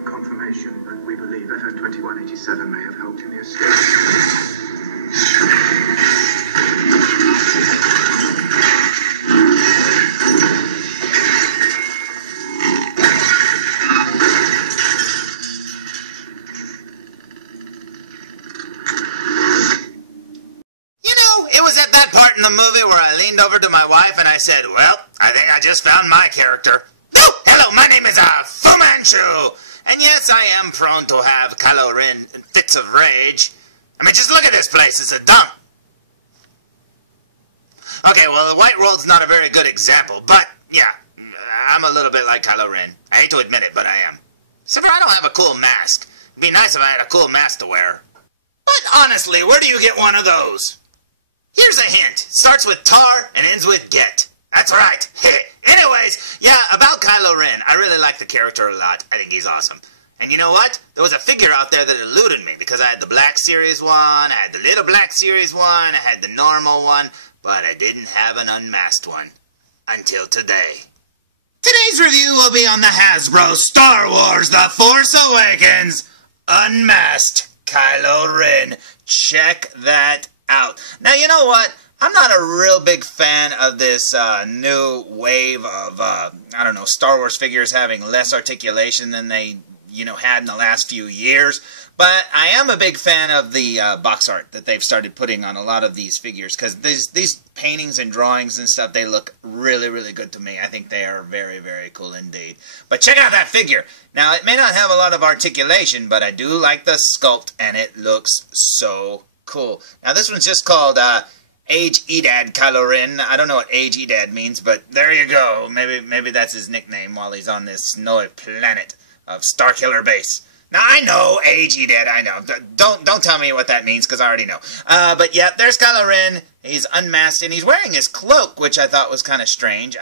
confirmation that we believe FN-2187 may have helped in the escape. In the movie where I leaned over to my wife and I said, well, I think I just found my character. Oh, hello, my name is Fu Manchu. And yes, I am prone to have Kylo Ren fits of rage. I mean, just look at this place. It's a dump. Okay, well, the White World's not a very good example, but yeah, I'm a little bit like Kylo Ren. I hate to admit it, but I am. Except for I don't have a cool mask. It'd be nice if I had a cool mask to wear. But honestly, where do you get one of those? Here's a hint. It starts with tar and ends with get. That's right. Anyways, yeah, about Kylo Ren. I really like the character a lot. I think he's awesome. And you know what? There was a figure out there that eluded me because I had the Black Series one, I had the Little Black Series one, I had the normal one, but I didn't have an unmasked one. Until today. Today's review will be on the Hasbro Star Wars The Force Awakens Unmasked Kylo Ren. Check that out. Now, you know what? I'm not a real big fan of this new wave of, I don't know, Star Wars figures having less articulation than they, had in the last few years. But I am a big fan of the box art that they've started putting on a lot of these figures. Because these paintings and drawings and stuff, they look really, really good to me. I think they are very, very cool indeed. But check out that figure. Now, it may not have a lot of articulation, but I do like the sculpt, and it looks so cool. Now, this one's just called Age Edad Kylo Ren. I don't know what Age Edad means, but there you go. Maybe that's his nickname while he's on this snowy planet of Starkiller Base. Now, I know, Age Edad, I know. Don't tell me what that means, because I already know. But yeah, there's Kylo Ren. He's unmasked, and he's wearing his cloak, which I thought was kind of strange.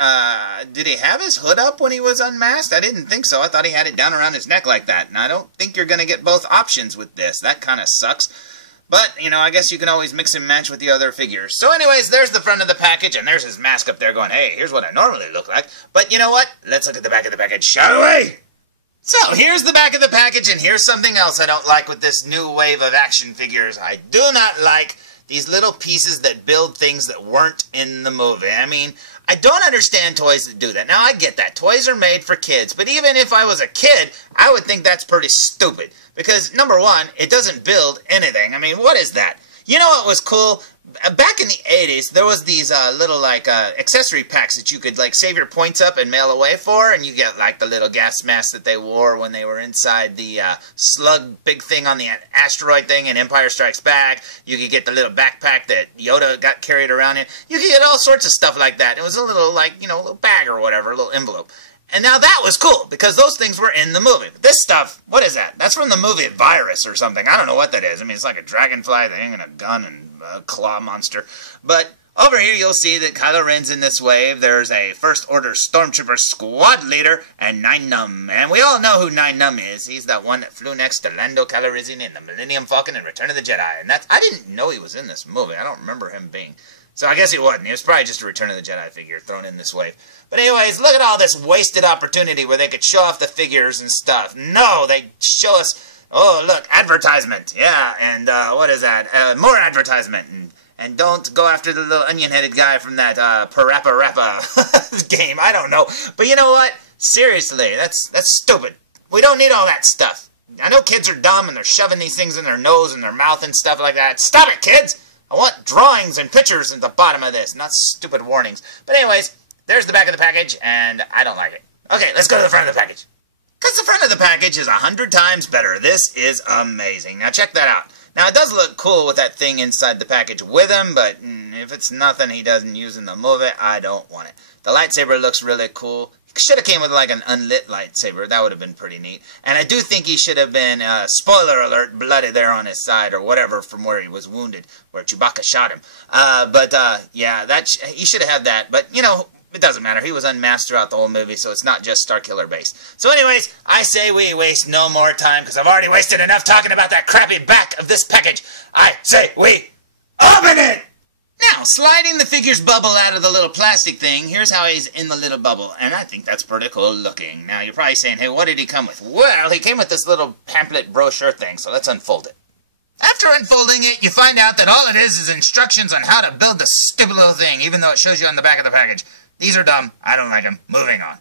Did he have his hood up when he was unmasked? I didn't think so. I thought he had it down around his neck like that. And I don't think you're going to get both options with this. That kind of sucks. But, I guess you can always mix and match with the other figures. So anyways, there's the front of the package, and there's his mask up there going, hey, here's what I normally look like. But you know what? Let's look at the back of the package, shall we? So, here's the back of the package, and here's something else I don't like with this new wave of action figures. I do not like these little pieces that build things that weren't in the movie. I mean, I don't understand toys that do that. Now, I get that. Toys are made for kids. But even if I was a kid, I would think that's pretty stupid. Because, number one, it doesn't build anything. I mean, what is that? You know what was cool? Back in the 80s, there was these little, accessory packs that you could, save your points up and mail away for. And you get, the little gas mask that they wore when they were inside the slug big thing on the asteroid thing in Empire Strikes Back. You could get the little backpack that Yoda got carried around in. You could get all sorts of stuff like that. It was a little, a little bag or whatever, a little envelope. And now that was cool, because those things were in the movie. But this stuff, what is that? That's from the movie Virus or something. I don't know what that is. I mean, it's like a dragonfly thing and a gun and a claw monster. But over here you'll see that Kylo Ren's in this wave. There's a First Order Stormtrooper squad leader and Nine Numb. And we all know who Nine Numb is. He's that one that flew next to Lando Calrissian in the Millennium Falcon and Return of the Jedi. And I didn't know he was in this movie. I don't remember him being. So I guess he wasn't. He was probably just a Return of the Jedi figure thrown in this wave. But anyways, look at all this wasted opportunity where they could show off the figures and stuff. No, they show us, oh, look, advertisement. Yeah, and what is that? More advertisement. And don't go after the little onion-headed guy from that Parappa game. I don't know. But you know what? Seriously, that's stupid. We don't need all that stuff. I know kids are dumb and they're shoving these things in their nose and their mouth and stuff like that. Stop it, kids! I want drawings and pictures at the bottom of this, not stupid warnings. But anyways, there's the back of the package, and I don't like it. Okay, let's go to the front of the package. Because the front of the package is 100 times better. This is amazing. Now check that out. Now it does look cool with that thing inside the package with him, but if it's nothing he doesn't use in the movie, I don't want it. The lightsaber looks really cool. Should have came with an unlit lightsaber. That would have been pretty neat. And I do think he should have been, spoiler alert, bloody there on his side or whatever from where he was wounded, where Chewbacca shot him. Yeah, he should have had that. But, it doesn't matter. He was unmasked throughout the whole movie, so it's not just Starkiller Base. So anyways, I say we waste no more time, because I've already wasted enough talking about that crappy back of this package. I say we open it! Now, sliding the figure's bubble out of the little plastic thing, here's how he's in the little bubble, and I think that's pretty cool looking. Now, you're probably saying, hey, what did he come with? Well, he came with this little pamphlet brochure thing, so let's unfold it. After unfolding it, you find out that all it is instructions on how to build the stupid little thing, even though it shows you on the back of the package. These are dumb. I don't like them. Moving on.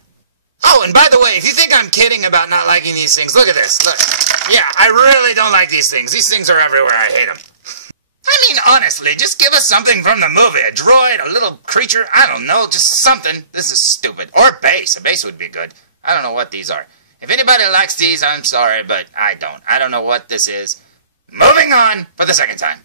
Oh, and by the way, if you think I'm kidding about not liking these things, look at this. Look. Yeah, I really don't like these things. These things are everywhere. I hate them. I mean, honestly, just give us something from the movie. A droid, a little creature, I don't know, just something. This is stupid. Or a base. A base would be good. I don't know what these are. If anybody likes these, I'm sorry, but I don't. I don't know what this is. Moving on for the second time.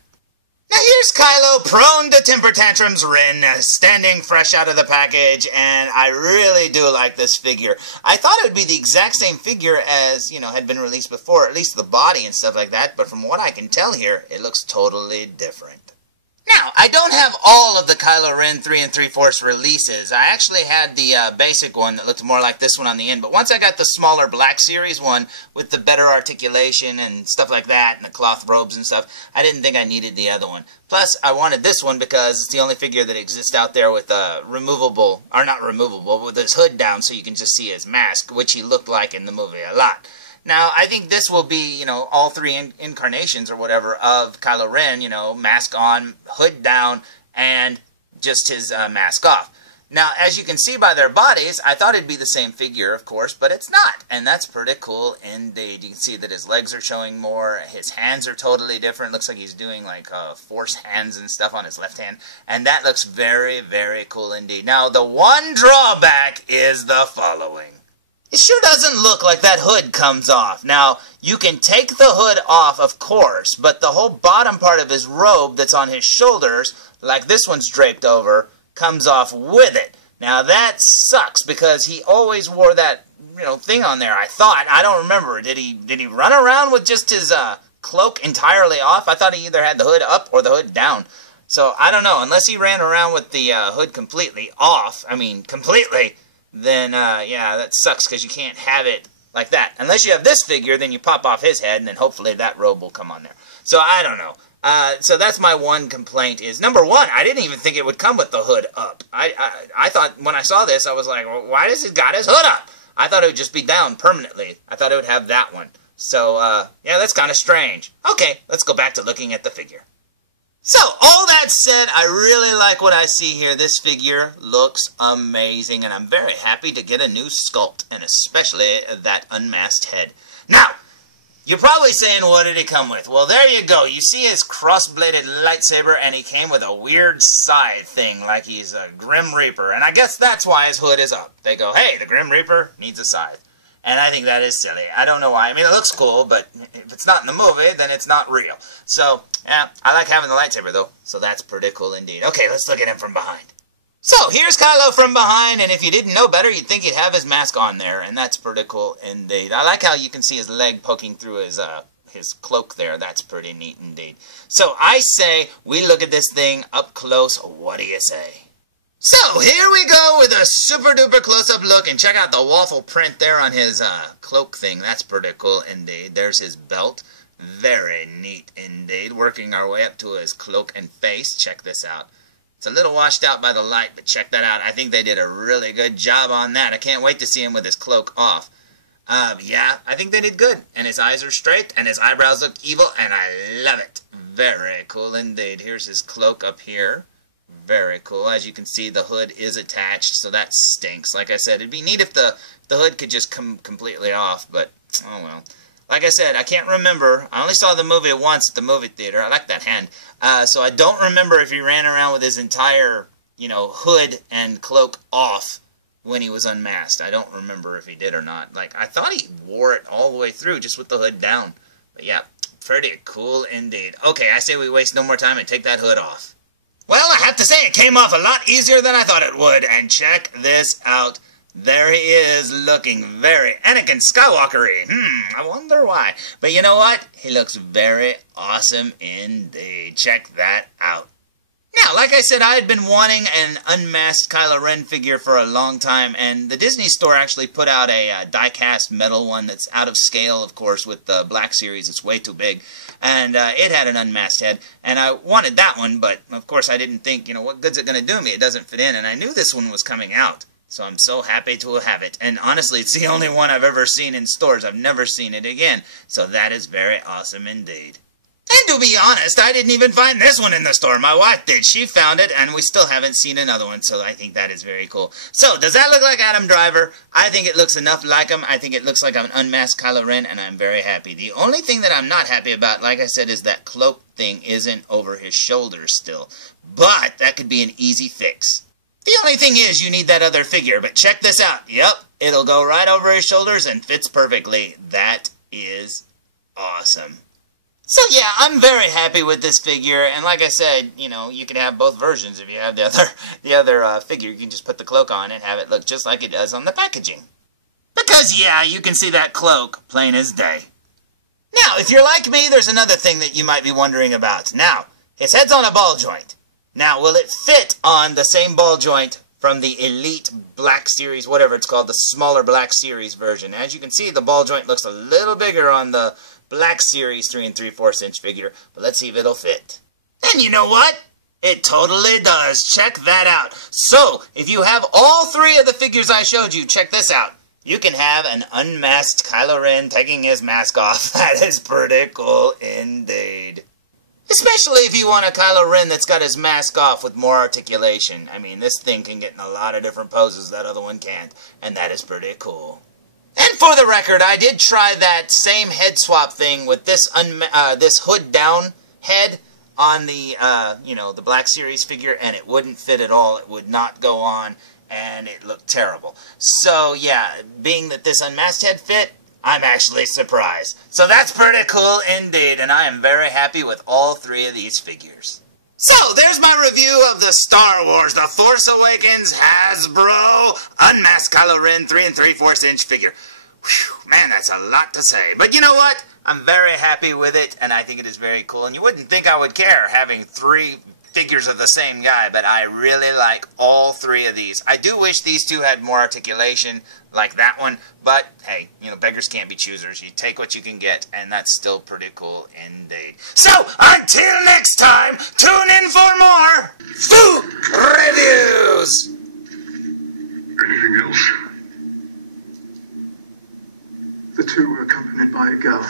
Now here's Kylo, prone to temper tantrums Ren, standing fresh out of the package, and I really do like this figure. I thought it would be the exact same figure as, had been released before, at least the body and stuff like that, but from what I can tell here, it looks totally different. Now, I don't have all of the Kylo Ren 3 3/4 releases. I actually had the basic one that looked more like this one on the end, but once I got the smaller Black Series one with the better articulation and stuff like that, and the cloth robes and stuff, I didn't think I needed the other one. Plus, I wanted this one because it's the only figure that exists out there with a removable, or not removable, with his hood down so you can just see his mask, which he looked like in the movie a lot. Now, I think this will be, all three incarnations or whatever of Kylo Ren, mask on, hood down, and just his mask off. Now, as you can see by their bodies, I thought it'd be the same figure, of course, but it's not. And that's pretty cool indeed. You can see that his legs are showing more. His hands are totally different. Looks like he's doing like force hands and stuff on his left hand. And that looks very, very cool indeed. Now, the one drawback is the following. It sure doesn't look like that hood comes off. Now, you can take the hood off, of course, but the whole bottom part of his robe that's on his shoulders, like this one's draped over, comes off with it. Now, that sucks because he always wore that, thing on there. I thought. I don't remember. Did he run around with just his cloak entirely off? I thought he either had the hood up or the hood down. So, I don't know. Unless he ran around with the hood completely off, completely, then, yeah, that sucks because you can't have it like that. Unless you have this figure, then you pop off his head, and then hopefully that robe will come on there. So, I don't know. So that's my one complaint is, number one, I didn't even think it would come with the hood up. I thought, when I saw this, I was like, well, why does it got his hood up? I thought it would just be down permanently. I thought it would have that one. So, yeah, that's kind of strange. Okay, let's go back to looking at the figure. So, all that said, I really like what I see here. This figure looks amazing, and I'm very happy to get a new sculpt, and especially that unmasked head. Now, you're probably saying, what did he come with? Well, there you go. You see his cross-bladed lightsaber, and he came with a weird scythe thing, like he's a Grim Reaper, and I guess that's why his hood is up. They go, hey, the Grim Reaper needs a scythe. And I think that is silly. I don't know why. I mean, it looks cool, but if it's not in the movie, then it's not real. So, yeah, I like having the lightsaber, though. So that's pretty cool indeed. Okay, let's look at him from behind. So, here's Kylo from behind, and if you didn't know better, you'd think he'd have his mask on there, and that's pretty cool indeed. I like how you can see his leg poking through his cloak there. That's pretty neat indeed. So, I say we look at this thing up close. What do you say? So, here we go with a super-duper close-up look, and check out the waffle print there on his cloak thing. That's pretty cool indeed. There's his belt. Very neat indeed. Working our way up to his cloak and face. Check this out. It's a little washed out by the light, but check that out. I think they did a really good job on that. I can't wait to see him with his cloak off. Yeah, I think they did good. And his eyes are straight, and his eyebrows look evil, and I love it. Very cool indeed. Here's his cloak up here. Very cool. As you can see, the hood is attached, so that stinks. Like I said, it'd be neat if the hood could just come completely off, but oh well. Like I said, I can't remember. I only saw the movie once at the movie theater. I like that hand. So I don't remember if he ran around with his entire, hood and cloak off when he was unmasked. I don't remember if he did or not. Like, I thought he wore it all the way through, just with the hood down. But yeah, pretty cool indeed. Okay, I say we waste no more time and take that hood off. Well, I have to say, it came off a lot easier than I thought it would. And check this out. There he is, looking very Anakin Skywalker-y. I wonder why. But you know what? He looks very awesome indeed. Check that out. Now, like I said, I had been wanting an Unmasked Kylo Ren figure for a long time, and the Disney Store actually put out a die-cast metal one that's out of scale, of course, with the Black Series. It's way too big, and it had an unmasked head, and I wanted that one, but, of course, I didn't think, you know, what good's it going to do me? It doesn't fit in, and I knew this one was coming out, so I'm so happy to have it, and honestly, it's the only one I've ever seen in stores. I've never seen it again, so that is very awesome indeed. And to be honest, I didn't even find this one in the store. My wife did. She found it, and we still haven't seen another one, so I think that is very cool. So, does that look like Adam Driver? I think it looks enough like him. I think it looks like an Unmasked Kylo Ren, and I'm very happy. The only thing that I'm not happy about, like I said, is that cloak thing isn't over his shoulders still. But that could be an easy fix. The only thing is you need that other figure, but check this out. Yep, it'll go right over his shoulders and fits perfectly. That is awesome. So yeah, I'm very happy with this figure, and like I said, you know, you can have both versions. If you have the other figure, you can just put the cloak on and have it look just like it does on the packaging. Because yeah, you can see that cloak plain as day. Now, if you're like me, there's another thing that you might be wondering about. Now, his head's on a ball joint. Now, will it fit on the same ball joint from the Elite Black Series, whatever it's called, the smaller Black Series version? As you can see, the ball joint looks a little bigger on the Black Series 3 3/4 inch figure, but let's see if it'll fit. And you know what? It totally does. Check that out. So, if you have all three of the figures I showed you, check this out. You can have an Unmasked Kylo Ren taking his mask off. That is pretty cool indeed. Especially if you want a Kylo Ren that's got his mask off with more articulation. I mean, this thing can get in a lot of different poses that other one can't, and that is pretty cool. And for the record, I did try that same head swap thing with this this hood down head on the the Black Series figure, and it wouldn't fit at all. It would not go on, and it looked terrible. So yeah, being that this unmasked head fit, I'm actually surprised. So that's pretty cool indeed, and I am very happy with all three of these figures. So, there's my review of the Star Wars The Force Awakens Hasbro Unmasked Kylo Ren 3 3/4 inch figure. Whew, man, that's a lot to say. But you know what? I'm very happy with it, and I think it is very cool. And you wouldn't think I would care having three figures of the same guy, but I really like all three of these. I do wish these two had more articulation like that one, but hey, you know, beggars can't be choosers. You take what you can get, and that's still pretty cool indeed. So, until next time, tune in for more food reviews! Anything else? The two were accompanied by a girl.